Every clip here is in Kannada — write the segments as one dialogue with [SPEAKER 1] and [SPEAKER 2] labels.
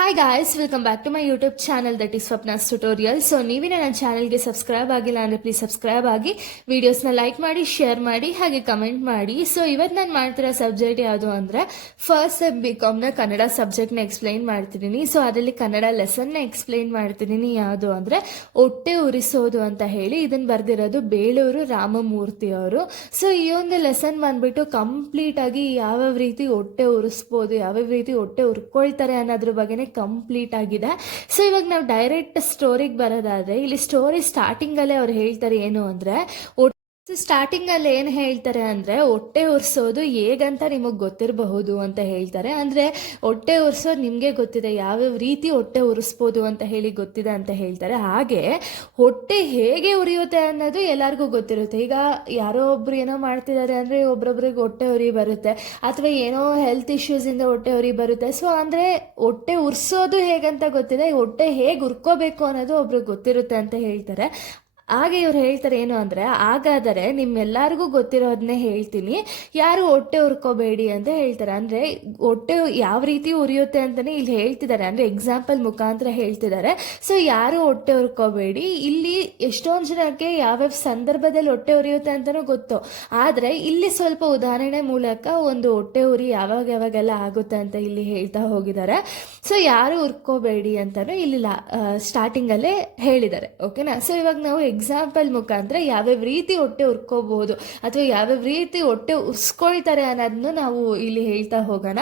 [SPEAKER 1] Hi guys welcome back to my YouTube channel that is Swapna's tutorial so ನೀವೇ ನನ್ನ ಚಾನಲ್ಗೆ ಸಬ್ಸ್ಕ್ರೈಬ್ ಆಗಿಲ್ಲ ಅಂದರೆ ಪ್ಲೀಸ್ ಸಬ್ಸ್ಕ್ರೈಬ್ ಆಗಿ ವೀಡಿಯೋಸ್ನ ಲೈಕ್ ಮಾಡಿ ಶೇರ್ ಮಾಡಿ, ಹಾಗೆ ಕಮೆಂಟ್ ಮಾಡಿ. ಸೊ ಇವತ್ತು ನಾನು ಮಾಡ್ತಿರೋ ಸಬ್ಜೆಕ್ಟ್ ಯಾವುದು ಅಂದರೆ ಫಸ್ಟ್ ಬಿ ಕಾಮ್ನ ಕನ್ನಡ ಸಬ್ಜೆಕ್ಟ್ನ ಎಕ್ಸ್ಪ್ಲೈನ್ ಮಾಡ್ತಿದ್ದೀನಿ. ಸೊ ಅದರಲ್ಲಿ ಕನ್ನಡ ಲೆಸನ್ನ ಎಕ್ಸ್ಪ್ಲೈನ್ ಮಾಡ್ತಿದ್ದೀನಿ. ಯಾವುದು ಅಂದರೆ ಹೊಟ್ಟೆ ಉರಿಸೋದು ಅಂತ ಹೇಳಿ. ಇದನ್ನು ಬರೆದಿರೋದು ಬೇಳೂರು ರಾಮಮೂರ್ತಿ ಅವರು ಸೊ ಈ ಒಂದು ಲೆಸನ್ ಬಂದುಬಿಟ್ಟು ಕಂಪ್ಲೀಟಾಗಿ ಯಾವ್ಯಾವ ರೀತಿ ಹೊಟ್ಟೆ ಉರಿಸ್ಬೋದು, ಯಾವ್ಯಾವ ರೀತಿ ಹೊಟ್ಟೆ ಉರ್ಕೊಳ್ತಾರೆ ಅನ್ನೋದ್ರ ಬಗ್ಗೆನೇ ಕಂಪ್ಲೀಟ್ ಆಗಿದೆ. ಸೊ ಇವಾಗ ನಾವು ಡೈರೆಕ್ಟ್ ಸ್ಟೋರಿಗೆ ಬರೋದಾದ್ರೆ, ಇಲ್ಲಿ ಸ್ಟೋರಿ ಸ್ಟಾರ್ಟಿಂಗಲ್ಲೇ ಅವ್ರು ಹೇಳ್ತಾರೆ ಏನು ಅಂದರೆ ಸ್ಟಾರ್ಟಿಂಗಲ್ಲಿ ಏನು ಹೇಳ್ತಾರೆ ಅಂದರೆ, ಹೊಟ್ಟೆ ಉರ್ಸೋದು ಹೇಗಂತ ನಿಮಗೆ ಗೊತ್ತಿರಬಹುದು ಅಂತ ಹೇಳ್ತಾರೆ. ಅಂದರೆ, ಹೊಟ್ಟೆ ಉರ್ಸೋದು ನಿಮಗೆ ಗೊತ್ತಿದೆ, ಯಾವ್ಯಾವ ರೀತಿ ಹೊಟ್ಟೆ ಉರಿಸ್ಬೋದು ಅಂತ ಹೇಳಿ ಗೊತ್ತಿದೆ ಅಂತ ಹೇಳ್ತಾರೆ. ಹಾಗೆ, ಹೊಟ್ಟೆ ಹೇಗೆ ಉರಿಯುತ್ತೆ ಅನ್ನೋದು ಎಲ್ಲರಿಗೂ ಗೊತ್ತಿರುತ್ತೆ. ಈಗ ಯಾರೋ ಒಬ್ರು ಏನೋ ಮಾಡ್ತಿದ್ದಾರೆ ಅಂದರೆ, ಒಬ್ರೊಬ್ರಿಗೆ ಹೊಟ್ಟೆ ಉರಿ ಬರುತ್ತೆ, ಅಥವಾ ಏನೋ ಹೆಲ್ತ್ ಇಶ್ಯೂಸಿಂದ ಹೊಟ್ಟೆ ಉರಿ ಬರುತ್ತೆ. ಸೊ ಅಂದರೆ, ಹೊಟ್ಟೆ ಉರ್ಸೋದು ಹೇಗಂತ ಗೊತ್ತಿದೆ, ಹೊಟ್ಟೆ ಹೇಗೆ ಉರ್ಕೋಬೇಕು ಅನ್ನೋದು ಒಬ್ರಿಗೆ ಗೊತ್ತಿರುತ್ತೆ ಅಂತ ಹೇಳ್ತಾರೆ. ಹಾಗೆ ಇವ್ರು ಹೇಳ್ತಾರೆ ಏನು ಅಂದರೆ, ಹಾಗಾದರೆ ನಿಮ್ಮೆಲ್ಲರಿಗೂ ಗೊತ್ತಿರೋದನ್ನೇ ಹೇಳ್ತೀನಿ. ಯಾರು ಹೊಟ್ಟೆ ಉರ್ಕೋಬೇಡಿ ಅಂತ ಹೇಳ್ತಾರೆ. ಅಂದರೆ ಹೊಟ್ಟೆ ಯಾವ ರೀತಿ ಉರಿಯುತ್ತೆ ಅಂತಲೇ ಇಲ್ಲಿ ಹೇಳ್ತಿದ್ದಾರೆ. ಅಂದರೆ ಎಕ್ಸಾಂಪಲ್ ಮುಖಾಂತರ ಹೇಳ್ತಿದ್ದಾರೆ. ಸೊ ಯಾರು ಹೊಟ್ಟೆ ಉರ್ಕೋಬೇಡಿ? ಇಲ್ಲಿ ಎಷ್ಟೊಂದು ಜನಕ್ಕೆ ಯಾವ್ಯಾವ ಸಂದರ್ಭದಲ್ಲಿ ಹೊಟ್ಟೆ ಉರಿಯುತ್ತೆ ಅಂತಲೂ ಗೊತ್ತು. ಆದರೆ ಇಲ್ಲಿ ಸ್ವಲ್ಪ ಉದಾಹರಣೆ ಮೂಲಕ ಒಂದು ಹೊಟ್ಟೆ ಉರಿ ಯಾವಾಗ ಯಾವಾಗೆಲ್ಲ ಆಗುತ್ತೆ ಅಂತ ಇಲ್ಲಿ ಹೇಳ್ತಾ ಹೋಗಿದ್ದಾರೆ. ಸೊ ಯಾರು ಉರ್ಕೋಬೇಡಿ ಅಂತಲೂ ಇಲ್ಲಿ ಲಾ ಸ್ಟಾರ್ಟಿಂಗಲ್ಲೇ ಹೇಳಿದ್ದಾರೆ. ಓಕೆನಾ ಸೊ ಇವಾಗ ನಾವು ಎಕ್ಸಾಂಪಲ್ ಮುಖಾಂತರ ಯಾವ್ಯಾವ ರೀತಿ ಹೊಟ್ಟೆ ಉರ್ಕೋಬಹುದು ಅಥವಾ ಯಾವ್ಯಾವ ರೀತಿ ಹೊಟ್ಟೆ ಉರ್ಸ್ಕೊಳ್ತಾರೆ ಅನ್ನೋದನ್ನು ನಾವು ಇಲ್ಲಿ ಹೇಳ್ತಾ ಹೋಗೋಣ.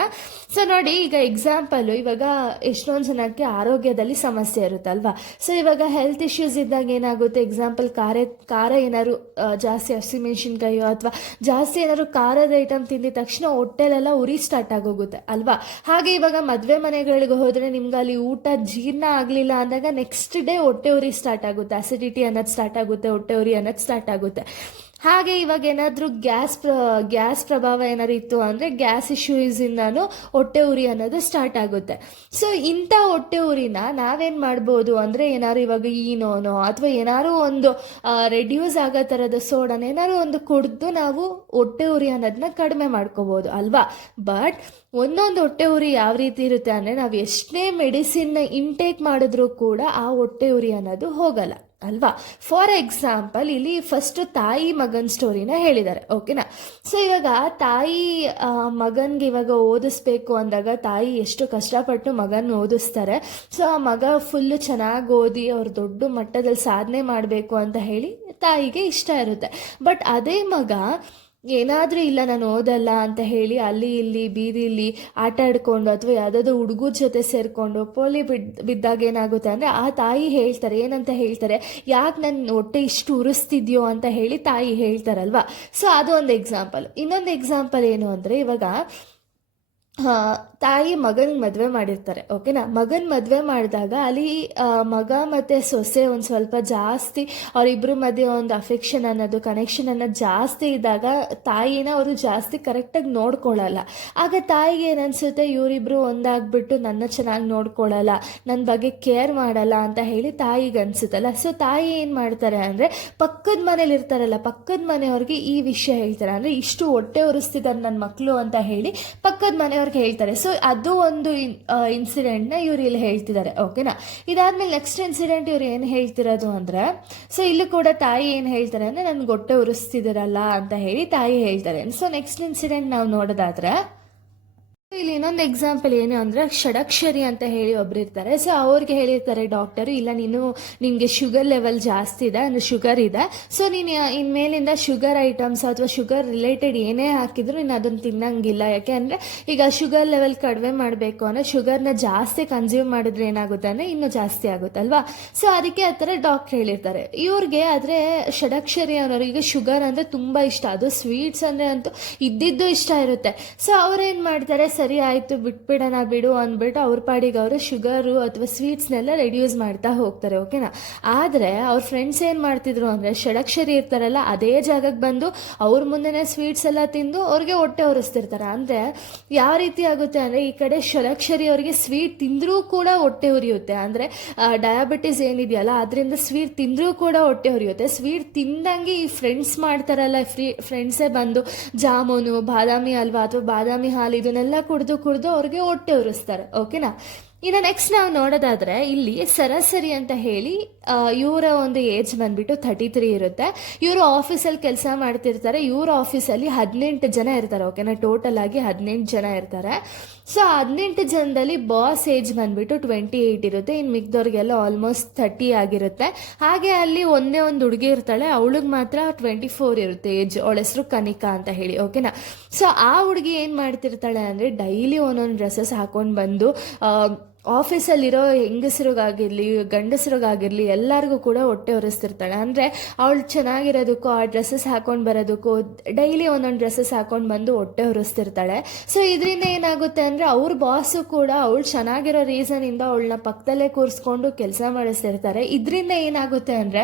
[SPEAKER 1] ಸೊ ನೋಡಿ ಈಗ ಎಕ್ಸಾಂಪಲ್ ಇವಾಗ ಎಷ್ಟೊಂದು ಜನಕ್ಕೆ ಆರೋಗ್ಯದಲ್ಲಿ ಸಮಸ್ಯೆ ಇರುತ್ತಲ್ವಾ ಸೊ ಇವಾಗ ಹೆಲ್ತ್ ಇಶ್ಯೂಸ್ ಇದ್ದಾಗ ಏನಾಗುತ್ತೆ? ಎಕ್ಸಾಂಪಲ್ ಖಾರ ಖಾರ ಏನಾದ್ರು ಜಾಸ್ತಿ ಹಸಿಮೆಣಸಿನ್ಕಾಯೋ ಅಥವಾ ಜಾಸ್ತಿ ಏನಾದ್ರು ಖಾರದ ಐಟಮ್ ತಿಂದಿದ ತಕ್ಷಣ ಹೊಟ್ಟೆಲೆಲ್ಲ ಉರಿ ಸ್ಟಾರ್ಟ್ ಆಗೋಗುತ್ತೆ ಅಲ್ವಾ? ಹಾಗೆ ಇವಾಗ ಮದುವೆ ಮನೆಗಳಿಗೆ ಹೋದರೆ ನಿಮ್ಗೆ ಅಲ್ಲಿ ಊಟ ಜೀರ್ಣ ಆಗಲಿಲ್ಲ ಅಂದಾಗ ನೆಕ್ಸ್ಟ್ ಡೇ ಹೊಟ್ಟೆ ಉರಿ ಸ್ಟಾರ್ಟ್ ಆಗುತ್ತೆ. ಅಸಿಡಿಟಿ ಅನ್ನೋದು ಸ್ಟಾರ್ಟ್ ಆಗುತ್ತೆ, ಹೊಟ್ಟೆ ಉರಿ ಅನ್ನೋದು ಸ್ಟಾರ್ಟ್ ಆಗುತ್ತೆ. ಹಾಗೆ ಇವಾಗ ಏನಾದರೂ ಗ್ಯಾಸ್ ಪ್ರ ಗ್ಯಾಸ್ ಪ್ರಭಾವ ಏನಾದ್ರು ಇತ್ತು ಅಂದರೆ ಗ್ಯಾಸ್ ಇಶ್ಯೂಸಿಂದನೂ ಹೊಟ್ಟೆ ಉರಿ ಅನ್ನೋದು ಸ್ಟಾರ್ಟ್ ಆಗುತ್ತೆ. ಸೊ ಇಂಥ ಹೊಟ್ಟೆ ಉರಿನ ನಾವೇನು ಮಾಡ್ಬೋದು ಅಂದರೆ ಏನಾದ್ರು ಇವಾಗ ಈನೋನೋ ಅಥವಾ ಏನಾದ್ರು ಒಂದು ರೆಡ್ಯೂಸ್ ಆಗೋ ಥರದ ಸೋಡನ ಏನಾದ್ರು ಒಂದು ಕುಡಿದು ನಾವು ಹೊಟ್ಟೆ ಉರಿ ಅನ್ನೋದನ್ನ ಕಡಿಮೆ ಮಾಡ್ಕೋಬೋದು ಅಲ್ವಾ? ಬಟ್ ಒಂದೊಂದು ಹೊಟ್ಟೆ ಉರಿ ಯಾವ ರೀತಿ ಇರುತ್ತೆ ಅಂದರೆ ನಾವು ಎಷ್ಟೇ ಮೆಡಿಸಿನ್ನ ಇಂಟೇಕ್ ಮಾಡಿದ್ರೂ ಕೂಡ ಆ ಹೊಟ್ಟೆ ಉರಿ ಅನ್ನೋದು ಹೋಗಲ್ಲ. ಅಲ್ವಾ? ಫಾರ್ ಎಕ್ಸಾಂಪಲ್ ಇಲ್ಲಿ ಫಸ್ಟ್ ತಾಯಿ ಮಗನ ಸ್ಟೋರಿನ ಹೇಳಿದ್ದಾರೆ ಓಕೆನಾ ಸೊ ಇವಾಗ ತಾಯಿ ಮಗನ್ಗೆ ಇವಾಗ ಓದಿಸ್ಬೇಕು ಅಂದಾಗ ತಾಯಿ ಎಷ್ಟು ಕಷ್ಟಪಟ್ಟು ಮಗನ ಓದಿಸ್ತಾರೆ. ಸೊ ಆ ಮಗ ಫುಲ್ಲು ಚೆನ್ನಾಗಿ ಓದಿ ಅವ್ರ ದೊಡ್ಡ ಮಟ್ಟದಲ್ಲಿ ಸಾಧನೆ ಮಾಡಬೇಕು ಅಂತ ಹೇಳಿ ತಾಯಿಗೆ ಇಷ್ಟ ಇರುತ್ತೆ. ಬಟ್ ಅದೇ ಮಗ ಏನಾದರೂ ಇಲ್ಲ, ನಾನು ಓದಲ್ಲ ಅಂತ ಹೇಳಿ ಅಲ್ಲಿ ಇಲ್ಲಿ ಬೀದಿಲಿ ಆಟ ಆಡ್ಕೊಂಡು ಅಥವಾ ಯಾವುದಾದ್ರು ಹುಡುಗರ ಜೊತೆ ಸೇರಿಕೊಂಡು ಪೋಲಿ ಬಿಡ್, ಬಿದ್ದಾಗ ಏನಾಗುತ್ತೆ ಅಂದರೆ ಆ ತಾಯಿ ಹೇಳ್ತಾರೆ, ಏನಂತ ಹೇಳ್ತಾರೆ, ಯಾಕೆ ನನ್ನ ಹೊಟ್ಟೆ ಇಷ್ಟು ಉರಿಸ್ತಿದ್ಯೋ ಅಂತ ಹೇಳಿ ತಾಯಿ ಹೇಳ್ತಾರಲ್ವಾ. ಸೊ ಅದು ಒಂದು ಎಕ್ಸಾಂಪಲ್ ಇನ್ನೊಂದು ಎಕ್ಸಾಂಪಲ್ ಏನು ಅಂದರೆ ಇವಾಗ ತಾಯಿ ಮಗನ ಮದುವೆ ಮಾಡಿರ್ತಾರೆ, ಓಕೆನಾ? ಮಗನ ಮದುವೆ ಮಾಡಿದಾಗ ಅಲ್ಲಿ ಮಗ ಮತ್ತು ಸೊಸೆ ಒಂದು ಸ್ವಲ್ಪ ಜಾಸ್ತಿ ಅವರಿಬ್ಬರ ಮಧ್ಯೆ ಒಂದು ಅಫೆಕ್ಷನ್ ಅನ್ನೋದು ಕನೆಕ್ಷನ್ ಅನ್ನೋದು ಜಾಸ್ತಿ ಇದ್ದಾಗ ತಾಯಿನ ಅವರು ಜಾಸ್ತಿ ಕರೆಕ್ಟಾಗಿ ನೋಡ್ಕೊಳ್ಳಲ್ಲ ಆಗ ತಾಯಿಗೆ ಏನನ್ಸುತ್ತೆ? ಇವರಿಬ್ಬರು ಒಂದಾಗ್ಬಿಟ್ಟು ನನ್ನ ಚೆನ್ನಾಗಿ ನೋಡ್ಕೊಳ್ಳಲ್ಲ ನನ್ನ ಬಗ್ಗೆ ಕೇರ್ ಮಾಡಲ್ಲ ಅಂತ ಹೇಳಿ ತಾಯಿಗೆ ಅನಿಸುತ್ತಲ್ಲ. ಸೊ ತಾಯಿ ಏನು ಮಾಡ್ತಾರೆ ಅಂದರೆ, ಪಕ್ಕದ ಮನೇಲಿ ಇರ್ತಾರಲ್ಲ, ಪಕ್ಕದ ಮನೆಯವ್ರಿಗೆ ಈ ವಿಷಯ ಹೇಳ್ತಾರೆ. ಅಂದರೆ ಇಷ್ಟು ಹೊಟ್ಟೆ ಉರಿಸ್ತಿದ್ದಾರೆ ನನ್ನ ಮಕ್ಕಳು ಅಂತ ಹೇಳಿ, ಪಕ್ಕದ ಮನೆಯವ್ರಿಗೆ ಹೇಳ್ತಾರೆ. ಸೊ ಅದು ಒಂದು ಇನ್ಸಿಡೆಂಟ್ನ ಇವ್ರು ಇಲ್ಲಿ ಹೇಳ್ತಿದ್ದಾರೆ. ಓಕೆನಾ ಇದಾದ್ಮೇಲೆ ನೆಕ್ಸ್ಟ್ ಇನ್ಸಿಡೆಂಟ್ ಇವ್ರು ಏನು ಹೇಳ್ತಿರೋದು ಅಂದರೆ ಸೊ ಇಲ್ಲಿ ಕೂಡ ತಾಯಿ ಏನು ಹೇಳ್ತಾರೆ ಅಂದರೆ ನನ್ಗೆ ಗೊಟ್ಟೆ ಉರಿಸ್ತಿದ್ದೀರಲ್ಲ ಅಂತ ಹೇಳಿ ತಾಯಿ ಹೇಳ್ತಾರೆ. ಸೊ ನೆಕ್ಸ್ಟ್ ಇನ್ಸಿಡೆಂಟ್ ನಾವು ನೋಡೋದಾದ್ರೆ ಇಲ್ಲಿ ಇನ್ನೊಂದು ಎಕ್ಸಾಂಪಲ್ ಏನು ಅಂದರೆ ಷಡಕ್ಷರಿ ಅಂತ ಹೇಳಿ ಒಬ್ರು ಇರ್ತಾರೆ. ಸೊ ಅವ್ರಿಗೆ ಹೇಳಿರ್ತಾರೆ ಡಾಕ್ಟರು ಇಲ್ಲ ನೀನು ನಿಮಗೆ ಶುಗರ್ ಲೆವೆಲ್ ಜಾಸ್ತಿ ಇದೆ, ಅಂದರೆ ಶುಗರ್ ಇದೆ. ಸೊ ನೀನು ಇನ್ಮೇಲಿಂದ ಶುಗರ್ ಐಟಮ್ಸ್ ಅಥವಾ ಶುಗರ್ ರಿಲೇಟೆಡ್ ಏನೇ ಹಾಕಿದ್ರು ನೀನು ಅದನ್ನು ತಿನ್ನಂಗಿಲ್ಲ. ಯಾಕೆ ಅಂದರೆ ಈಗ ಶುಗರ್ ಲೆವೆಲ್ ಕಡಿಮೆ ಮಾಡಬೇಕು ಅಂದರೆ ಶುಗರ್ನ ಜಾಸ್ತಿ ಕನ್ಸ್ಯೂಮ್ ಮಾಡಿದ್ರೆ ಏನಾಗುತ್ತೆ ಅಂದರೆ ಇನ್ನೂ ಜಾಸ್ತಿ ಆಗುತ್ತಲ್ವಾ ಸೊ ಅದಕ್ಕೆ ಆ ಥರ ಡಾಕ್ಟ್ರ್ ಹೇಳಿರ್ತಾರೆ. ಇವ್ರಿಗೆ ಆದರೆ ಷಡಕ್ಷರಿ ಅನ್ನೋರಿಗೆ ಶುಗರ್ ಅಂದರೆ ತುಂಬ ಇಷ್ಟ. ಅದು ಸ್ವೀಟ್ಸ್ ಅಂದರೆ ಅಂತೂ ಇದ್ದಿದ್ದು ಇಷ್ಟ ಇರುತ್ತೆ. ಸೊ ಅವ್ರೇನು ಮಾಡ್ತಾರೆ? ಸರಿ ಆಯಿತು, ಬಿಟ್ಬಿಡೋಣ ಬಿಡು ಅಂದ್ಬಿಟ್ಟು ಅವ್ರ ಪಾಡಿಗೆ ಅವರು ಶುಗರು ಅಥವಾ ಸ್ವೀಟ್ಸ್ನೆಲ್ಲ ರೆಡ್ಯೂಸ್ ಮಾಡ್ತಾ ಹೋಗ್ತಾರೆ ಓಕೆನಾ ಆದರೆ ಅವ್ರ ಫ್ರೆಂಡ್ಸ್ ಏನು ಮಾಡ್ತಿದ್ರು ಅಂದರೆ ಷಡಕ್ಷರಿ ಇರ್ತಾರಲ್ಲ, ಅದೇ ಜಾಗಕ್ಕೆ ಬಂದು ಅವ್ರ ಮುಂದೆನೇ ಸ್ವೀಟ್ಸ್ ಎಲ್ಲ ತಿಂದು ಅವ್ರಿಗೆ ಹೊಟ್ಟೆ ಉರಿಸ್ತಿರ್ತಾರೆ ಅಂದರೆ ಯಾವ ರೀತಿ ಆಗುತ್ತೆ ಅಂದರೆ ಈ ಕಡೆ ಷಡಕ್ಷರಿ ಅವರಿಗೆ ಸ್ವೀಟ್ ತಿಂದರೂ ಕೂಡ ಹೊಟ್ಟೆ ಉರಿಯುತ್ತೆ. ಅಂದರೆ ಡಯಾಬಿಟಿಸ್ ಏನಿದೆಯಲ್ಲ, ಅದರಿಂದ ಸ್ವೀಟ್ ತಿಂದರೂ ಕೂಡ ಹೊಟ್ಟೆ ಉರಿಯುತ್ತೆ. ಸ್ವೀಟ್ ತಿಂದಂಗೆ ಈ ಫ್ರೆಂಡ್ಸ್ ಮಾಡ್ತಾರಲ್ಲ ಫ್ರೀ ಫ್ರೆಂಡ್ಸೇ ಬಂದು ಜಾಮೂನು, ಬಾದಾಮಿ ಹಲ್ವಾ ಅಥವಾ ಬಾದಾಮಿ ಹಾಲು ಇದನ್ನೆಲ್ಲ ಕುಡಿದು ಕುಡಿದು ಅವ್ರಿಗೆ ಹೊಟ್ಟೆ ಉರಿಸ್ತಾರೆ ಓಕೆನಾ ಇನ್ನು ನೆಕ್ಸ್ಟ್ ನಾವು ನೋಡೋದಾದ್ರೆ ಇಲ್ಲಿ ಸರಾಸರಿ ಅಂತ ಹೇಳಿ ಇವರ ಒಂದು ಏಜ್ ಬಂದ್ಬಿಟ್ಟು ಥರ್ಟಿ ತ್ರೀ ಇರುತ್ತೆ. ಇವರು ಆಫೀಸಲ್ಲಿ ಕೆಲಸ ಮಾಡ್ತಿರ್ತಾರೆ. ಇವರ ಆಫೀಸಲ್ಲಿ ಹದಿನೆಂಟು ಜನ ಇರ್ತಾರೆ ಓಕೆನಾ ಟೋಟಲ್ ಆಗಿ ಹದಿನೆಂಟು ಜನ ಇರ್ತಾರೆ. ಸೊ ಹದಿನೆಂಟು ಜನದಲ್ಲಿ ಬಾಸ್ ಏಜ್ ಬಂದ್ಬಿಟ್ಟು ಟ್ವೆಂಟಿ ಏಯ್ಟ್ ಇರುತ್ತೆ. ಇನ್ನು ಮಿಕ್ದವ್ರಿಗೆಲ್ಲ ಆಲ್ಮೋಸ್ಟ್ ಥರ್ಟಿ ಆಗಿರುತ್ತೆ. ಹಾಗೆ ಅಲ್ಲಿ ಒಂದೇ ಒಂದು ಹುಡುಗಿ ಇರ್ತಾಳೆ, ಅವಳಿಗೆ ಮಾತ್ರ ಟ್ವೆಂಟಿ ಫೋರ್ ಇರುತ್ತೆ ಏಜ್ ಅವಳ ಹೆಸರು ಕನಿಕಾ ಅಂತ ಹೇಳಿ ಓಕೆನಾ ಸೊ ಆ ಹುಡುಗಿ ಏನು ಮಾಡ್ತಿರ್ತಾಳೆ ಅಂದರೆ ಡೈಲಿ ಒಂದೊಂದು ಡ್ರೆಸ್ಸಸ್ ಹಾಕೊಂಡು ಬಂದು ಆಫೀಸಲ್ಲಿರೋ ಹೆಂಗಸರಿಗಾಗಿರಲಿ, ಗಂಡಸರಿಗಾಗಿರಲಿ, ಎಲ್ಲರಿಗೂ ಕೂಡ ಹೊಟ್ಟೆ ಹೊರಿಸ್ತಿರ್ತಾಳೆ ಅಂದರೆ ಅವಳು ಚೆನ್ನಾಗಿರೋದಕ್ಕೂ, ಆ ಡ್ರೆಸ್ಸಸ್ ಹಾಕೊಂಡು ಬರೋದಕ್ಕೂ ಡೈಲಿ ಒಂದೊಂದು ಡ್ರೆಸ್ಸಸ್ ಹಾಕೊಂಡು ಬಂದು ಹೊಟ್ಟೆ ಹೊರಿಸ್ತಿರ್ತಾಳೆ ಸೊ ಇದರಿಂದ ಏನಾಗುತ್ತೆ ಅಂದರೆ ಅವ್ರ ಬಾಸು ಕೂಡ ಅವಳು ಚೆನ್ನಾಗಿರೋ ರೀಸನಿಂದ ಅವಳನ್ನ ಪಕ್ಕದಲ್ಲೇ ಕೂರಿಸ್ಕೊಂಡು ಕೆಲಸ ಮಾಡಿಸ್ತಿರ್ತಾರೆ. ಇದರಿಂದ ಏನಾಗುತ್ತೆ ಅಂದರೆ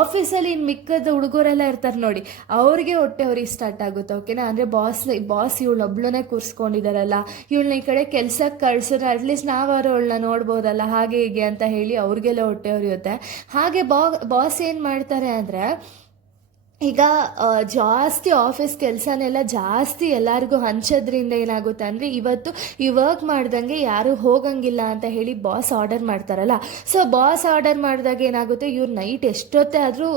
[SPEAKER 1] ಆಫೀಸಲ್ಲಿ ಇನ್ನು ಮಿಕ್ಕದ ಹುಡುಗರೆಲ್ಲ ಇರ್ತಾರೆ ನೋಡಿ, ಅವ್ರಿಗೆ ಹೊಟ್ಟೆ ಹೊರಿ ಸ್ಟಾರ್ಟ್ ಆಗುತ್ತೆ ಓಕೆನಾ ಅಂದರೆ ಬಾಸ್ ಬಾಸ್ ಇವಳು ಒಬ್ಳನೇ ಕೂರಿಸ್ಕೊಂಡಿದ್ದಾರಲ್ಲ ಇವಳನ್ನ ಈ ಕಡೆ ಕೆಲ್ಸಕ್ಕೆ ಕಳ್ಸಿದ್ರೆ ಅಟ್ಲೀಸ್ಟ್ ನಾವಾರು ಅವಳನ್ನ ನೋಡ್ಬೋದಲ್ಲ, ಹಾಗೆ ಹೀಗೆ ಅಂತ ಹೇಳಿ ಅವ್ರಿಗೆಲ್ಲ ಹೊಟ್ಟೆ ಹೊರಿಯುತ್ತೆ. ಹಾಗೆ ಬಾ ಬಾಸ್ ಏನು ಮಾಡ್ತಾರೆ ಅಂದರೆ ಈಗ ಜಾಸ್ತಿ ಆಫೀಸ್ ಕೆಲಸನೆಲ್ಲ ಜಾಸ್ತಿ ಎಲ್ಲರಿಗೂ ಹಂಚೋದ್ರಿಂದ ಏನಾಗುತ್ತೆ ಅಂದರೆ, ಇವತ್ತು ಈ ವರ್ಕ್ ಮಾಡ್ದಂಗೆ ಯಾರು ಹೋಗಂಗಿಲ್ಲ ಅಂತ ಹೇಳಿ ಬಾಸ್ ಆರ್ಡರ್ ಮಾಡ್ತಾರಲ್ಲ. ಸೊ ಬಾಸ್ ಆರ್ಡರ್ ಮಾಡಿದಾಗ ಏನಾಗುತ್ತೆ, ಇವ್ರು ನೈಟ್ ಎಷ್ಟೊತ್ತೇ ಆದರೂ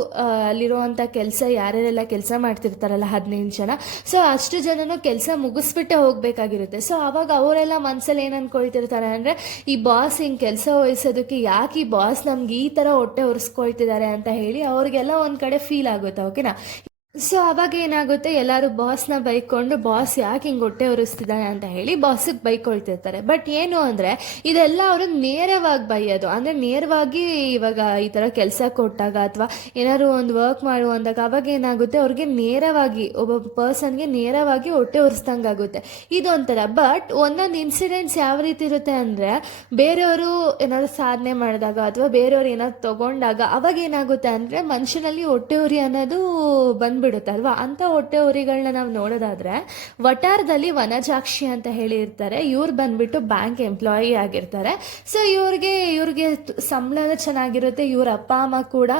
[SPEAKER 1] ಅಲ್ಲಿರುವಂಥ ಕೆಲಸ ಯಾರ್ಯಾರೆಲ್ಲ ಕೆಲಸ ಮಾಡ್ತಿರ್ತಾರಲ್ಲ ಹದಿನೈದು ಜನ. ಸೊ ಅಷ್ಟು ಜನನು ಕೆಲಸ ಮುಗಿಸ್ಬಿಟ್ಟೆ ಹೋಗಬೇಕಾಗಿರುತ್ತೆ. ಸೊ ಆವಾಗ ಅವರೆಲ್ಲ ಮನಸ್ಸಲ್ಲಿ ಏನು ಅನ್ಕೊಳ್ತಿರ್ತಾರೆ ಅಂದರೆ, ಈ ಬಾಸ್ ಹಿಂಗೆ ಕೆಲಸ ವಹಿಸೋದಕ್ಕೆ ಯಾಕೆ ಈ ಬಾಸ್ ನಮ್ಗೆ ಈ ಥರ ಹೊಟ್ಟೆ ಒರೆಸ್ಕೊಳ್ತಿದ್ದಾರೆ ಅಂತ ಹೇಳಿ ಅವ್ರಿಗೆಲ್ಲ ಒಂದು ಕಡೆ ಫೀಲ್ ಆಗುತ್ತೆ ಓಕೆನಾ Yeah. ಸೊ ಅವಾಗ ಏನಾಗುತ್ತೆ? ಎಲ್ಲರೂ ಬಾಸ್ನ ಬೈಕೊಂಡು ಬಾಸ್ ಯಾಕೆ ಹಿಂಗೆ ಹೊಟ್ಟೆ ಉರಿಸ್ತಿದ್ದಾನೆ ಅಂತ ಹೇಳಿ ಬಾಸಿಗೆ ಬೈಕೊಳ್ತಿರ್ತಾರೆ. ಬಟ್ ಏನು ಅಂದರೆ, ಇದೆಲ್ಲ ಅವರು ನೇರವಾಗಿ ಬೈಯೋದು. ಅಂದರೆ ನೇರವಾಗಿ ಇವಾಗ ಈ ಥರ ಕೆಲಸ ಕೊಟ್ಟಾಗ ಅಥವಾ ಏನಾದ್ರು ಒಂದು ವರ್ಕ್ ಮಾಡುವಂದಾಗ ಅವಾಗ ಏನಾಗುತ್ತೆ? ಅವ್ರಿಗೆ ನೇರವಾಗಿ, ಒಬ್ಬ ಪರ್ಸನ್ಗೆ ನೇರವಾಗಿ ಹೊಟ್ಟೆ ಒರೆಸ್ದಂಗಾಗುತ್ತೆ ಇದೊಂಥರ. ಬಟ್ ಒಂದೊಂದು ಇನ್ಸಿಡೆಂಟ್ಸ್ ಯಾವ ರೀತಿ ಇರುತ್ತೆ ಅಂದರೆ, ಬೇರೆಯವರು ಏನಾದ್ರು ಸಾಧನೆ ಮಾಡಿದಾಗ ಅಥವಾ ಬೇರೆಯವರು ಏನಾದ್ರು ತಗೊಂಡಾಗ ಅವಾಗ ಏನಾಗುತ್ತೆ ಅಂದರೆ ಮನುಷ್ಯನಲ್ಲಿ ಹೊಟ್ಟೆ ಉರಿ ಅನ್ನೋದು ಬಂದ್ಬಿಡುತ್ತೆ. ಅಲ್ವಾ? ಅಂಥ ಹೊಟ್ಟೆ ಉರಿಗಳನ್ನ ನಾವು ನೋಡೋದಾದ್ರೆ, ವಟಾರದಲ್ಲಿ ವನಜಾಕ್ಷಿ ಅಂತ ಹೇಳಿ ಇರ್ತಾರೆ. ಇವ್ರು ಬಂದ್ಬಿಟ್ಟು ಬ್ಯಾಂಕ್ ಎಂಪ್ಲಾಯಿ ಆಗಿರ್ತಾರೆ. ಸೊ ಇವ್ರಿಗೆ ಇವ್ರಿಗೆ ಸಂಬಳ ಚೆನ್ನಾಗಿರುತ್ತೆ. ಇವ್ರ ಅಪ್ಪ, ಅಮ್ಮ ಕೂಡ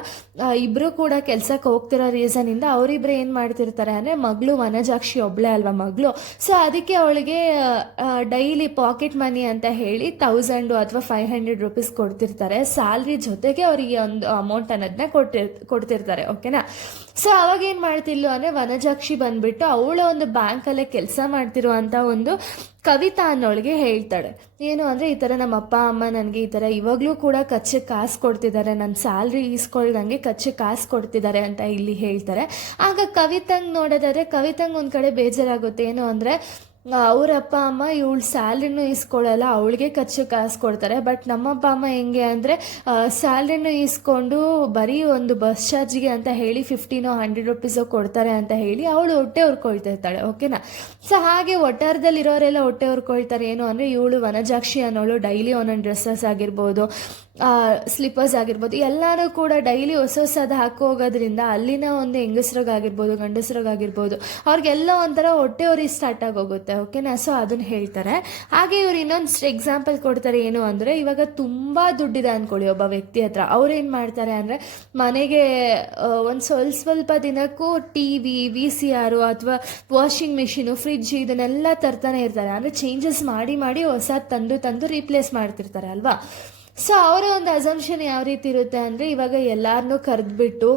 [SPEAKER 1] ಇಬ್ಬರು ಕೂಡ ಕೆಲ್ಸಕ್ಕೆ ಹೋಗ್ತಿರೋ ರೀಸನಿಂದ ಅವರಿಬ್ರು ಏನು ಮಾಡ್ತಿರ್ತಾರೆ ಅಂದರೆ, ಮಗಳು ವನಜಾಕ್ಷಿ ಒಬ್ಳೆ ಅಲ್ವಾ ಮಗಳು? ಸೊ ಅದಕ್ಕೆ ಅವಳಿಗೆ ಡೈಲಿ ಪಾಕೆಟ್ ಮನಿ ಅಂತ ಹೇಳಿ ತೌಸಂಡು ಅಥವಾ ಫೈವ್ ಹಂಡ್ರೆಡ್ ರುಪೀಸ್ ಕೊಡ್ತಿರ್ತಾರೆ. ಸ್ಯಾಲ್ರಿ ಜೊತೆಗೆ ಅವರಿಗೆ ಒಂದು ಅಮೌಂಟ್ ಅನ್ನೋದನ್ನ ಕೊಟ್ಟಿರ್, ಕೊಡ್ತಿರ್ತಾರೆ. ಓಕೆನಾ? ಸೊ ಅವಾಗ ಏನು ಮಾಡ್ತಿಲ್ಲ ಅಂದರೆ ವನಜಾಕ್ಷಿ ಬಂದುಬಿಟ್ಟು ಅವಳ ಒಂದು ಬ್ಯಾಂಕಲ್ಲೇ ಕೆಲಸ ಮಾಡ್ತಿರುವಂಥ ಒಂದು ಕವಿತಾ ಅನ್ನೋಳಿಗೆ ಹೇಳ್ತಾಳೆ. ಏನು ಅಂದರೆ ಈ ಥರ ನಮ್ಮ ಅಪ್ಪ ಅಮ್ಮ ನನಗೆ ಈ ಥರ ಇವಾಗಲೂ ಕೂಡ ಕಚ್ಚೆ ಕಾಸು ಕೊಡ್ತಿದ್ದಾರೆ ನನ್ನ ಸ್ಯಾಲ್ರಿ ಈಸ್ಕೊಳ್ದಂಗೆ ಕಚ್ಚೆ ಕಾಸು ಕೊಡ್ತಿದ್ದಾರೆ ಅಂತ ಇಲ್ಲಿ ಹೇಳ್ತಾರೆ. ಆಗ ಕವಿತಂಗೆ ನೋಡೋದಾದರೆ ಕವಿತಂಗೆ ಒಂದು ಕಡೆ ಬೇಜಾರಾಗುತ್ತೆ. ಏನು ಅಂದರೆ ಅವ್ರ ಅಪ್ಪ ಅಮ್ಮ ಇವಳು ಸ್ಯಾಲ್ರಿನೂ ಇಸ್ಕೊಳ್ಳಲ್ಲ ಅವಳಿಗೆ ಖರ್ಚು ಕಾಸು ಕೊಡ್ತಾರೆ. ಬಟ್ ನಮ್ಮ ಅಪ್ಪ ಅಮ್ಮ ಹೆಂಗೆ ಅಂದರೆ ಸ್ಯಾಲ್ರಿನೂ ಇಸ್ಕೊಂಡು ಬರೀ ಒಂದು ಬಸ್ ಚಾರ್ಜ್ಗೆ ಅಂತ ಹೇಳಿ ಫಿಫ್ಟೀನೋ ಹಂಡ್ರೆಡ್ ರುಪೀಸೋ ಕೊಡ್ತಾರೆ ಅಂತ ಹೇಳಿ ಅವಳು ಹೊಟ್ಟೆ ಹೊರ್ಕೊಳ್ತಿರ್ತಾಳೆ ಓಕೆನಾ ಸೊ ಹಾಗೆ ಒಟ್ಟಾರದಲ್ಲಿರೋರೆಲ್ಲ ಹೊಟ್ಟೆ ಹೊರ್ಕೊಳ್ತಾರೆ ಏನು ಅಂದರೆ, ಇವಳು ವನಜಾಕ್ಷಿ ಅನ್ನೋಳು, ಡೈಲಿ ಒಂದೊಂದು ಡ್ರೆಸ್ಸಸ್ ಆಗಿರ್ಬೋದು ಸ್ಲಿಪ್ಪರ್ಸ್ ಆಗಿರ್ಬೋದು ಎಲ್ಲರೂ ಕೂಡ ಡೈಲಿ ಹೊಸ ಹೊಸದು ಹೋಗೋದ್ರಿಂದ ಅಲ್ಲಿನ ಒಂದು ಹೆಂಗಸ್ರಿಗಾಗಿರ್ಬೋದು ಗಂಡಸ್ರಿಗಾಗಿರ್ಬೋದು ಅವ್ರಿಗೆಲ್ಲ ಒಂಥರ ಹೊಟ್ಟೆ ಉರಿ ಸ್ಟಾರ್ಟ್ ಆಗೋಗುತ್ತೆ ಓಕೆನಾ ಸೊ ಅದನ್ನು ಹೇಳ್ತಾರೆ. ಹಾಗೆ ಇವ್ರು ಇನ್ನೊಂದು ಎಕ್ಸಾಂಪಲ್ ಕೊಡ್ತಾರೆ ಏನು ಅಂದರೆ, ಇವಾಗ ತುಂಬ ದುಡ್ಡಿದೆ ಅಂದ್ಕೊಳ್ಳಿ ಒಬ್ಬ ವ್ಯಕ್ತಿ ಹತ್ರ. ಅವ್ರೇನು ಮಾಡ್ತಾರೆ ಅಂದರೆ, ಮನೆಗೆ ಒಂದು ಸ್ವಲ್ಪ ಸ್ವಲ್ಪ ದಿನಕ್ಕೂ T V V C R ಅಥವಾ ವಾಷಿಂಗ್ ಮಿಷಿನು ಫ್ರಿಜ್ ಇದನ್ನೆಲ್ಲ ತರ್ತಾನೆ ಇರ್ತಾರೆ. ಅಂದರೆ ಚೇಂಜಸ್ ಮಾಡಿ ಮಾಡಿ ಹೊಸ ತಂದು ತಂದು ರೀಪ್ಲೇಸ್ ಮಾಡ್ತಿರ್ತಾರೆ, ಅಲ್ವಾ? ಸೊ ಅವರ ಒಂದು ಅಸಂಪ್ಷನ್ ಯಾವ ರೀತಿ ಇರುತ್ತೆ ಅಂದರೆ ಇವಾಗ ಎಲ್ಲರನ್ನೂ ಕರೆದ್ಬಿಟ್ಟು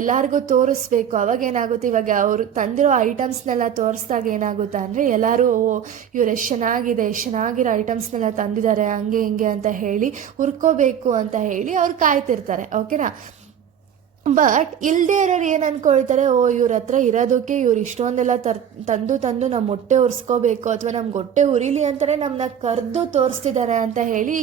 [SPEAKER 1] ಎಲ್ಲರಿಗೂ ತೋರಿಸ್ಬೇಕು. ಅವಾಗ ಏನಾಗುತ್ತೆ? ಇವಾಗ ಅವರು ತಂದಿರೋ ಐಟಮ್ಸ್ನೆಲ್ಲ ತೋರಿಸ್ದಾಗ ಏನಾಗುತ್ತೆ ಅಂದರೆ ಎಲ್ಲರೂ, ಓ, ಇವ್ರು ಎಷ್ಟು ಚೆನ್ನಾಗಿದೆ, ಎಷ್ಟು ಚೆನ್ನಾಗಿರೋ ಐಟಮ್ಸ್ನೆಲ್ಲ ತಂದಿದ್ದಾರೆ, ಹಂಗೆ ಹಿಂಗೆ ಅಂತ ಹೇಳಿ ಹುರ್ಕೋಬೇಕು ಅಂತ ಹೇಳಿ ಅವ್ರು ಕಾಯ್ತಿರ್ತಾರೆ. ಓಕೆನಾ ಬಟ್ ಇಲ್ಲದೆ ಇರೋರು ಏನು ಅನ್ಕೊಳ್ತಾರೆ? ಓ, ಇವ್ರ ಹತ್ರ ಇರೋದಕ್ಕೆ ಇವ್ರು ಇಷ್ಟೊಂದೆಲ್ಲ ತರ್, ತಂದು ತಂದು ನಮ್ಮ ಹೊಟ್ಟೆ ಉರಿಸ್ಕೋಬೇಕು ಅಥವಾ ನಮ್ಗೆ ಹೊಟ್ಟೆ ಉರಿಲಿ ಅಂತಾನೆ ನಮ್ಮನ್ನ ಕರೆದು ತೋರಿಸ್ತಿದ್ದಾರೆ ಅಂತ ಹೇಳಿ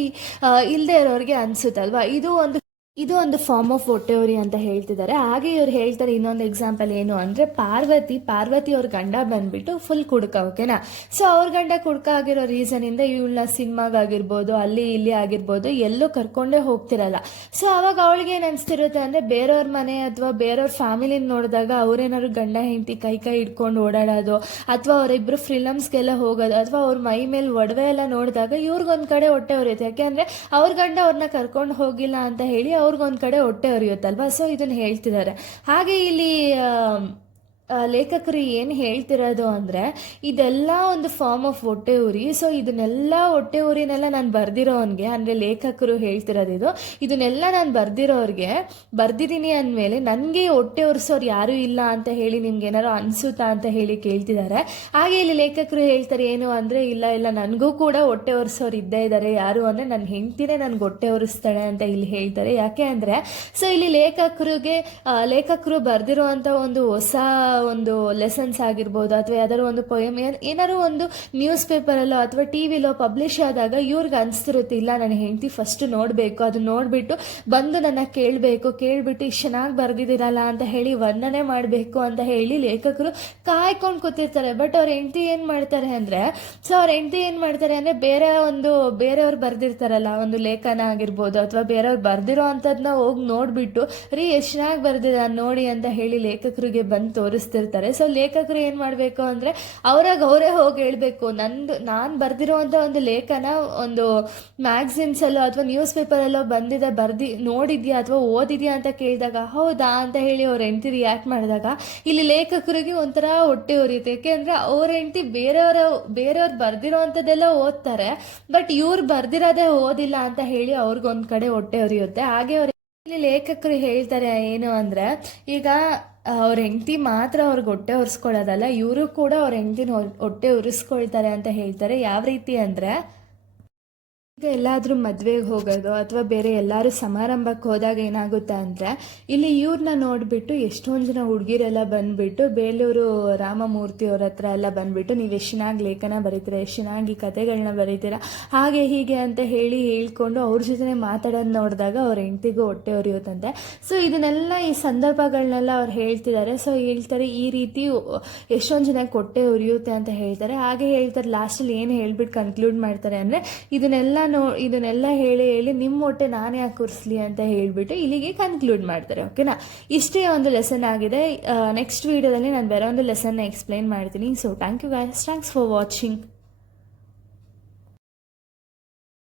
[SPEAKER 1] ಇಲ್ಲದೆ ಇರೋರಿಗೆ ಅನ್ಸುತ್ತಲ್ವಾ? ಇದು ಒಂದು ಇದು ಒಂದು ಫಾರ್ಮ್ ಆಫ್ ಒಟ್ಟೆವರಿ ಅಂತ ಹೇಳ್ತಿದ್ದಾರೆ. ಹಾಗೆ ಇವ್ರು ಹೇಳ್ತಾರೆ ಇನ್ನೊಂದು ಎಕ್ಸಾಂಪಲ್ ಏನು ಅಂದರೆ ಪಾರ್ವತಿ ಪಾರ್ವತಿ ಅವ್ರ ಗಂಡ ಬಂದ್ಬಿಟ್ಟು ಫುಲ್ ಕುಡ್ಕ ಓಕೆನಾ ಸೊ ಅವ್ರ ಗಂಡ ಕುಡ್ಕ ಆಗಿರೋ ರೀಸನಿಂದ ಇವಳನ್ನ ಸಿನಿಮಾಗಾಗಿರ್ಬೋದು ಅಲ್ಲಿ ಇಲ್ಲಿ ಆಗಿರ್ಬೋದು, ಎಲ್ಲೂ ಕರ್ಕೊಂಡೇ ಹೋಗ್ತಿರಲ್ಲ. ಸೊ ಅವಾಗ ಅವಳಿಗೆ ಏನು ಅನಿಸ್ತಿರುತ್ತೆ ಅಂದರೆ ಬೇರೆಯವ್ರ ಮನೆ ಅಥವಾ ಬೇರೆಯವ್ರ ಫ್ಯಾಮಿಲಿನ ನೋಡಿದಾಗ ಅವ್ರೇನಾದ್ರು ಗಂಡ, ಹೆಂಡತಿ ಕೈ ಕೈ ಹಿಡ್ಕೊಂಡು ಓಡಾಡೋದು, ಅಥವಾ ಅವರಿಬ್ಬರು ಫಿಲಮ್ಸ್ಗೆಲ್ಲ ಹೋಗೋದು, ಅಥವಾ ಅವ್ರ ಮೈ ಮೇಲೆ ಒಡವೆ ಎಲ್ಲ ನೋಡಿದಾಗ ಇವ್ರಿಗೊಂದು ಕಡೆ ಹೊಟ್ಟೆ ಉರಿಯುತ್ತೆ ಯಾಕೆಂದರೆ ಅವ್ರ ಗಂಡ ಅವ್ರನ್ನ ಕರ್ಕೊಂಡು ಹೋಗಿಲ್ಲ ಅಂತ ಹೇಳಿ ಅವ್ರಿಗೊಂದು ಕಡೆ ಹೊಟ್ಟೆ ಉರಿಯುತ್ತಲ್ವಾ ಸೊ ಇದನ್ನು ಹೇಳ್ತಿದ್ದಾರೆ. ಹಾಗೆ ಇಲ್ಲಿ ಲೇಖಕರು ಏನು ಹೇಳ್ತಿರೋದು ಅಂದರೆ, ಇದೆಲ್ಲ ಒಂದು ಫಾರ್ಮ್ ಆಫ್ ಹೊಟ್ಟೆ ಉರಿ. ಸೊ ಇದನ್ನೆಲ್ಲ ಹೊಟ್ಟೆ ಉರಿನೆಲ್ಲ ನಾನು ಬರ್ದಿರೋನ್ಗೆ, ಅಂದರೆ ಲೇಖಕರು ಹೇಳ್ತಿರೋದು ಇದು. ಇದನ್ನೆಲ್ಲ ನಾನು ಬರ್ದಿರೋರಿಗೆ ಬರ್ದಿದ್ದೀನಿ ಅಂದಮೇಲೆ ನನಗೆ ಹೊಟ್ಟೆ ಉರಿಸೋರು ಯಾರೂ ಇಲ್ಲ ಅಂತ ಹೇಳಿ ನಿಮ್ಗೆ ಏನಾರು ಅನಿಸುತ್ತಾ ಅಂತ ಹೇಳಿ ಕೇಳ್ತಿದ್ದಾರೆ ಹಾಗೆ ಇಲ್ಲಿ ಲೇಖಕರು ಹೇಳ್ತಾರೆ ಏನು ಅಂದರೆ, ಇಲ್ಲ ಇಲ್ಲ, ನನಗೂ ಕೂಡ ಹೊಟ್ಟೆ ಒರೆಸೋರು ಇದ್ದೇ ಇದ್ದಾರೆ ಯಾರು ಅಂದರೆ ನನ್ನ ಹೆಂಡ್ತಿನೇ ನನಗೆ ಹೊಟ್ಟೆ ಒರೆಸ್ತಾಳೆ ಅಂತ ಇಲ್ಲಿ ಹೇಳ್ತಾರೆ. ಯಾಕೆ ಅಂದರೆ ಸೊ ಇಲ್ಲಿ ಲೇಖಕರಿಗೆ ಲೇಖಕರು ಬರೆದಿರುವಂಥ ಒಂದು ಹೊಸ ಒಂದು ಲೆಸನ್ಸ್ ಆಗಿರ್ಬೋದು ಅಥವಾ ಯಾವ್ದಾದ್ರು ಒಂದು ಪೊಯಮ್ ಏನಾದ್ರು ಒಂದು ನ್ಯೂಸ್ ಪೇಪರಲ್ಲೋ ಅಥವಾ ಟಿ ವಿಲೋ ಪಬ್ಲಿಷ್ ಆದಾಗ ಇವ್ರಿಗೆ ಅನಿಸ್ತಿರುತ್ತೆ, ಇಲ್ಲ ನನ್ನ ಹೆಂಡತಿ ಫಸ್ಟ್ ನೋಡಬೇಕು ಅದು ನೋಡಿಬಿಟ್ಟು ಬಂದು ನನ್ನ ಕೇಳಬೇಕು, ಕೇಳಿಬಿಟ್ಟು ಇಷ್ಟು ಚೆನ್ನಾಗಿ ಬರೆದಿದ್ದೀರಲ್ಲ ಅಂತ ಹೇಳಿ ವರ್ಣನೆ ಮಾಡಬೇಕು ಅಂತ ಹೇಳಿ ಲೇಖಕರು ಕಾಯ್ಕೊಂಡು ಕೂತಿರ್ತಾರೆ. ಬಟ್ ಅವ್ರ ಹೆಂಡತಿ ಏನು ಮಾಡ್ತಾರೆ ಅಂದರೆ ಸೊ ಅವ್ರ ಹೆಂಡತಿ ಏನು ಮಾಡ್ತಾರೆ ಅಂದರೆ ಬೇರೆ ಒಂದು, ಬೇರೆಯವ್ರು ಬರೆದಿರ್ತಾರಲ್ಲ, ಒಂದು ಲೇಖನ ಆಗಿರ್ಬೋದು ಅಥವಾ ಬೇರೆಯವ್ರು ಬರೆದಿರೋ ಅಂಥದ್ದನ್ನ ಹೋಗಿ ನೋಡಿಬಿಟ್ಟು, ರೀ, ಎಷ್ಟು ಚೆನ್ನಾಗಿ ಬರೆದಿದೆ ನೋಡಿ ಅಂತ ಹೇಳಿ ಲೇಖಕರಿಗೆ ಬಂದು ತೋರಿಸ್ತಿರ್ತಾರೆ. ಸೊ ಲೇಖಕರು ಏನು ಮಾಡಬೇಕು ಅಂದರೆ, ಅವ್ರಾಗ ಅವರೇ ಹೋಗಿ ಹೇಳಬೇಕು. ನಂದು, ನಾನು ಬರೆದಿರುವಂಥ ಒಂದು ಲೇಖನ ಒಂದು ಮ್ಯಾಗ್ಝಿನ್ಸಲ್ಲೋ ಅಥವಾ ನ್ಯೂಸ್ ಪೇಪರಲ್ಲೋ ಬಂದಿದೆ, ಬರ್ದಿ, ನೋಡಿದ್ಯಾ ಅಥವಾ ಓದಿದ್ಯಾ ಅಂತ ಕೇಳಿದಾಗ, ಹೌದಾ ಅಂತ ಹೇಳಿ ಅವ್ರ ಹೆಂಡತಿ ರಿಯಾಕ್ಟ್ ಮಾಡಿದಾಗ, ಇಲ್ಲಿ ಲೇಖಕರಿಗೆ ಒಂಥರ ಹೊಟ್ಟೆ ಉರಿಯುತ್ತೆ. ಯಾಕೆಂದರೆ ಅವ್ರ ಹೆಂಡತಿ ಬೇರೆಯವರ, ಬೇರೆಯವ್ರು ಬರ್ದಿರೋ ಅಂಥದ್ದೆಲ್ಲ ಓದ್ತಾರೆ, ಬಟ್ ಇವ್ರು ಬರ್ದಿರೋದೇ ಓದಿಲ್ಲ ಅಂತ ಹೇಳಿ ಅವ್ರಿಗೊಂದು ಕಡೆ ಹೊಟ್ಟೆ ಉರಿಯುತ್ತೆ. ಹಾಗೆ ಅವ್ರ ಇಲ್ಲಿ ಲೇಖಕರು ಹೇಳ್ತಾರೆ ಏನು ಅಂದರೆ, ಈಗ ಅವ್ರ ಹೆಂಡತಿ ಮಾತ್ರ ಅವ್ರಿಗೆ ಹೊಟ್ಟೆ ಒರೆಸ್ಕೊಳ್ಳೋದಲ್ಲ, ಇವರು ಕೂಡ ಅವ್ರ ಹೆಂಡತಿನ ಹೊಟ್ಟೆ ಉರಿಸ್ಕೊಳ್ತಾರೆ ಅಂತ ಹೇಳ್ತಾರೆ. ಯಾವ ರೀತಿ ಅಂದರೆ ಈಗ ಎಲ್ಲಾದರೂ ಮದುವೆಗೆ ಹೋಗೋದು ಅಥವಾ ಬೇರೆ ಎಲ್ಲರೂ ಸಮಾರಂಭಕ್ಕೆ ಹೋದಾಗ ಏನಾಗುತ್ತೆ ಅಂದರೆ, ಇಲ್ಲಿ ಇವ್ರನ್ನ ನೋಡಿಬಿಟ್ಟು ಎಷ್ಟೊಂದು ಜನ ಹುಡುಗಿರೆಲ್ಲ ಬಂದುಬಿಟ್ಟು ಬೇಲೂರು ರಾಮಮೂರ್ತಿ ಅವ್ರ ಹತ್ರ ಎಲ್ಲ ಬಂದುಬಿಟ್ಟು ನೀವು ಎಷ್ಟು ಚೆನ್ನಾಗಿ ಲೇಖನ ಬರೀತೀರ, ಎಷ್ಟು ಚೆನ್ನಾಗಿ ಕತೆಗಳನ್ನ ಬರೀತೀರ, ಹಾಗೆ ಹೀಗೆ ಅಂತ ಹೇಳಿ ಹೇಳ್ಕೊಂಡು ಅವ್ರ ಜೊತೆ ಮಾತಾಡೋದು ನೋಡಿದಾಗ ಅವ್ರ ಹೆಂಡತಿಗೂ ಹೊಟ್ಟೆ ಉರಿಯುತ್ತಂತೆ. ಸೊ ಇದನ್ನೆಲ್ಲ ಈ ಸಂದರ್ಭಗಳನ್ನೆಲ್ಲ ಅವ್ರು ಹೇಳ್ತಿದ್ದಾರೆ ಸೊ ಹೇಳ್ತಾರೆ ಈ ರೀತಿ ಎಷ್ಟೊಂದು ಜನಕ್ಕೆ ಹೊಟ್ಟೆ ಉರಿಯುತ್ತೆ ಅಂತ ಹೇಳ್ತಾರೆ. ಹಾಗೆ ಹೇಳ್ತಾರೆ, ಲಾಸ್ಟಲ್ಲಿ ಏನು ಹೇಳ್ಬಿಟ್ಟು ಕನ್ಕ್ಲೂಡ್ ಮಾಡ್ತಾರೆ ಅಂದರೆ, ಇದನ್ನೆಲ್ಲ ನೋ ಇದನ್ನೆಲ್ಲ ಹೇಳಿ ಹೇಳಿ ನಿಮ್ಮ ಹೊಟ್ಟೆ ನಾನೇ ಯಾಕೆ ಕೂರಿಸ್ಲಿ ಅಂತ ಹೇಳಿಬಿಟ್ಟು ಇಲ್ಲಿಗೆ ಕನ್ಕ್ಲೂಡ್ ಮಾಡ್ತಾರೆ ಓಕೆನಾ ಇಷ್ಟೇ ಒಂದು ಲೆಸನ್ ಆಗಿದೆ. ನೆಕ್ಸ್ಟ್ ವೀಡಿಯೋದಲ್ಲಿ ನಾನು ಬೇರೆ ಒಂದು ಲೆಸನ್ನ ಎಕ್ಸ್ಪ್ಲೈನ್ ಮಾಡ್ತೀನಿ. So thank you guys thanks for watching